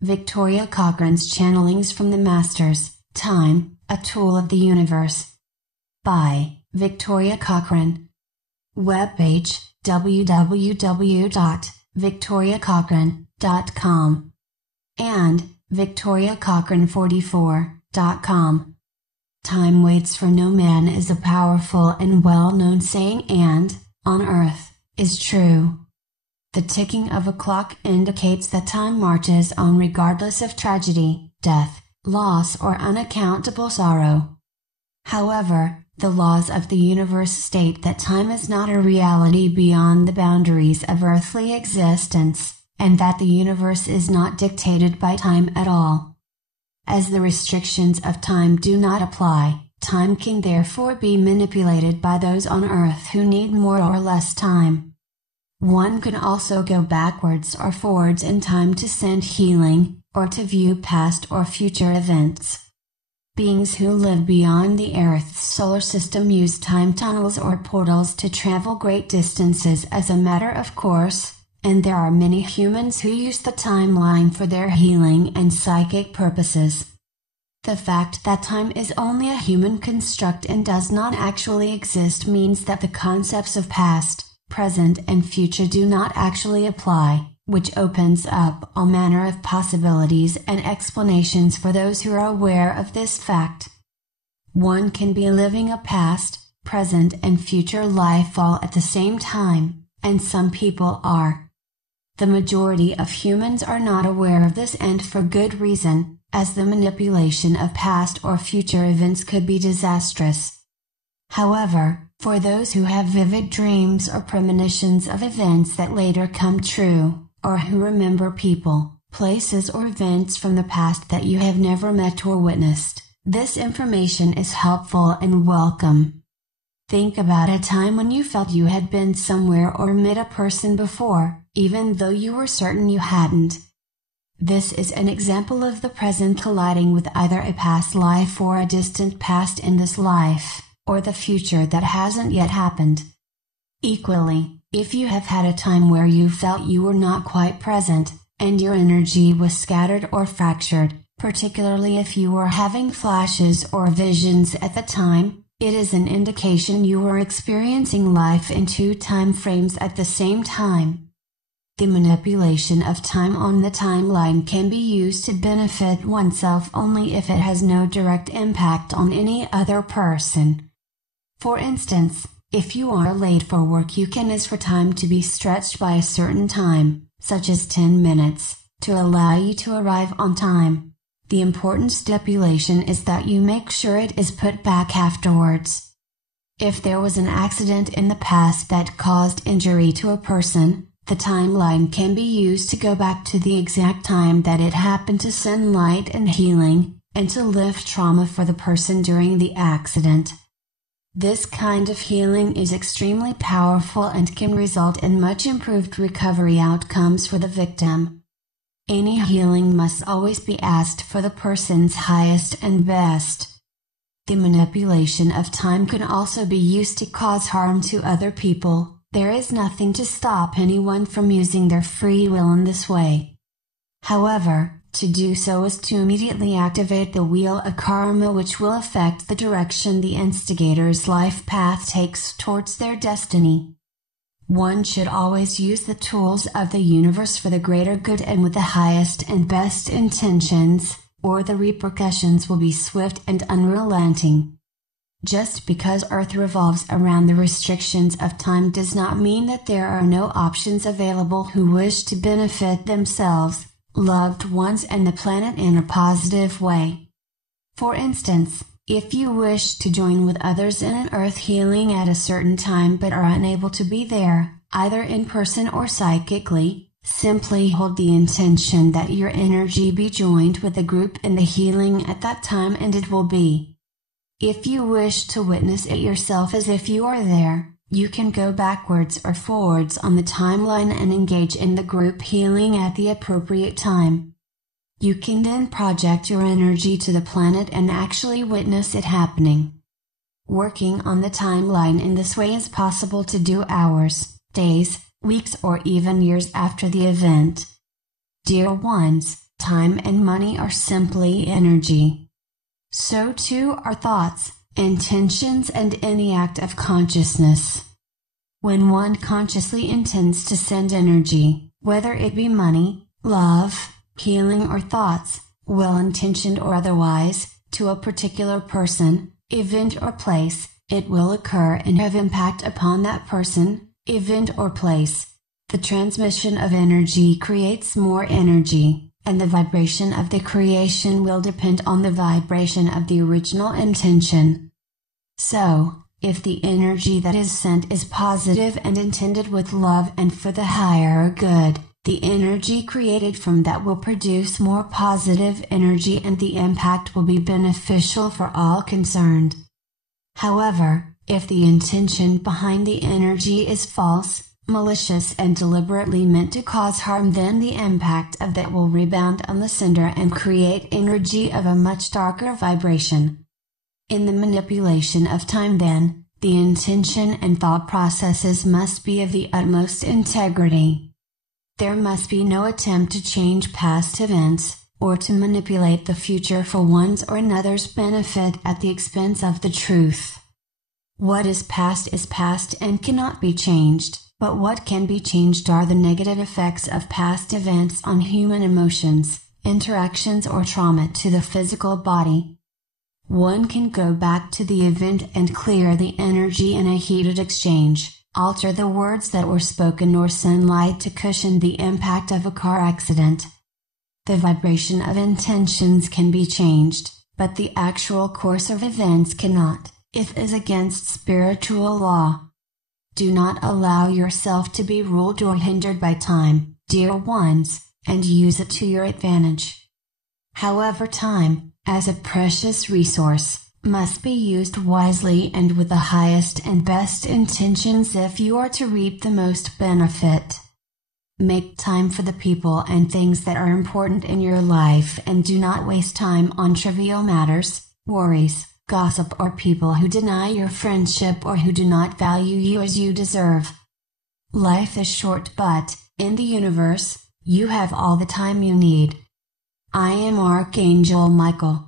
Victoria Cochrane's Channellings from the Masters, Time, a Tool of the Universe. By Victoria Cochrane. Webpage, www.victoriacochrane.com and victoriacochrane44.com. Time waits for no man is a powerful and well-known saying and, on Earth, is true. The ticking of a clock indicates that time marches on regardless of tragedy, death, loss or unaccountable sorrow. However, the laws of the universe state that time is not a reality beyond the boundaries of earthly existence, and that the universe is not dictated by time at all. As the restrictions of time do not apply, time can therefore be manipulated by those on Earth who need more or less time. One can also go backwards or forwards in time to send healing, or to view past or future events. Beings who live beyond the Earth's solar system use time tunnels or portals to travel great distances as a matter of course, and there are many humans who use the timeline for their healing and psychic purposes. The fact that time is only a human construct and does not actually exist means that the concepts of past, present and future do not actually apply, which opens up all manner of possibilities and explanations for those who are aware of this fact. One can be living a past, present and future life all at the same time, and some people are. The majority of humans are not aware of this, and for good reason, as the manipulation of past or future events could be disastrous. However, for those who have vivid dreams or premonitions of events that later come true, or who remember people, places or events from the past that you have never met or witnessed, this information is helpful and welcome. Think about a time when you felt you had been somewhere or met a person before, even though you were certain you hadn't. This is an example of the present colliding with either a past life or a distant past in this life, or the future that hasn't yet happened. Equally, if you have had a time where you felt you were not quite present, and your energy was scattered or fractured, particularly if you were having flashes or visions at the time, it is an indication you were experiencing life in two time frames at the same time. The manipulation of time on the timeline can be used to benefit oneself only if it has no direct impact on any other person. For instance, if you are late for work, you can ask for time to be stretched by a certain time, such as 10 minutes, to allow you to arrive on time. The important stipulation is that you make sure it is put back afterwards. If there was an accident in the past that caused injury to a person, the timeline can be used to go back to the exact time that it happened to send light and healing, and to lift trauma for the person during the accident. This kind of healing is extremely powerful and can result in much improved recovery outcomes for the victim. Any healing must always be asked for the person's highest and best. The manipulation of time can also be used to cause harm to other people. There is nothing to stop anyone from using their free will in this way. However, to do so is to immediately activate the wheel of karma, which will affect the direction the instigator's life path takes towards their destiny. One should always use the tools of the universe for the greater good and with the highest and best intentions, or the repercussions will be swift and unrelenting. Just because Earth revolves around the restrictions of time does not mean that there are no options available who wish to benefit themselves, loved ones and the planet in a positive way. For instance, if you wish to join with others in an earth healing at a certain time but are unable to be there, either in person or psychically, simply hold the intention that your energy be joined with the group in the healing at that time and it will be. If you wish to witness it yourself as if you are there, you can go backwards or forwards on the timeline and engage in the group healing at the appropriate time. You can then project your energy to the planet and actually witness it happening. Working on the timeline in this way is possible to do hours, days, weeks or even years after the event. Dear ones, Time and money are simply energy. So too are thoughts, intentions, and any act of consciousness. When one consciously intends to send energy, whether it be money, love, healing, or thoughts, well-intentioned or otherwise, to a particular person, event, or place, it will occur and have impact upon that person, event, or place. The transmission of energy creates more energy, and the vibration of the creation will depend on the vibration of the original intention. So, if the energy that is sent is positive and intended with love and for the higher good, the energy created from that will produce more positive energy and the impact will be beneficial for all concerned. However, if the intention behind the energy is false, malicious, and deliberately meant to cause harm, then the impact of that will rebound on the sender and create energy of a much darker vibration. In the manipulation of time, then, the intention and thought processes must be of the utmost integrity. There must be no attempt to change past events, or to manipulate the future for one's or another's benefit at the expense of the truth. What is past and cannot be changed, but what can be changed are the negative effects of past events on human emotions, interactions, or trauma to the physical body. One can go back to the event and clear the energy in a heated exchange, alter the words that were spoken, or send light to cushion the impact of a car accident. The vibration of intentions can be changed, but the actual course of events cannot, if it is against spiritual law. Do not allow yourself to be ruled or hindered by time, dear ones, and use it to your advantage. However, time, as a precious resource, must be used wisely and with the highest and best intentions if you are to reap the most benefit. Make time for the people and things that are important in your life, and do not waste time on trivial matters, worries, gossip, or people who deny your friendship or who do not value you as you deserve. Life is short, but, in the universe, you have all the time you need. I am Archangel Michael.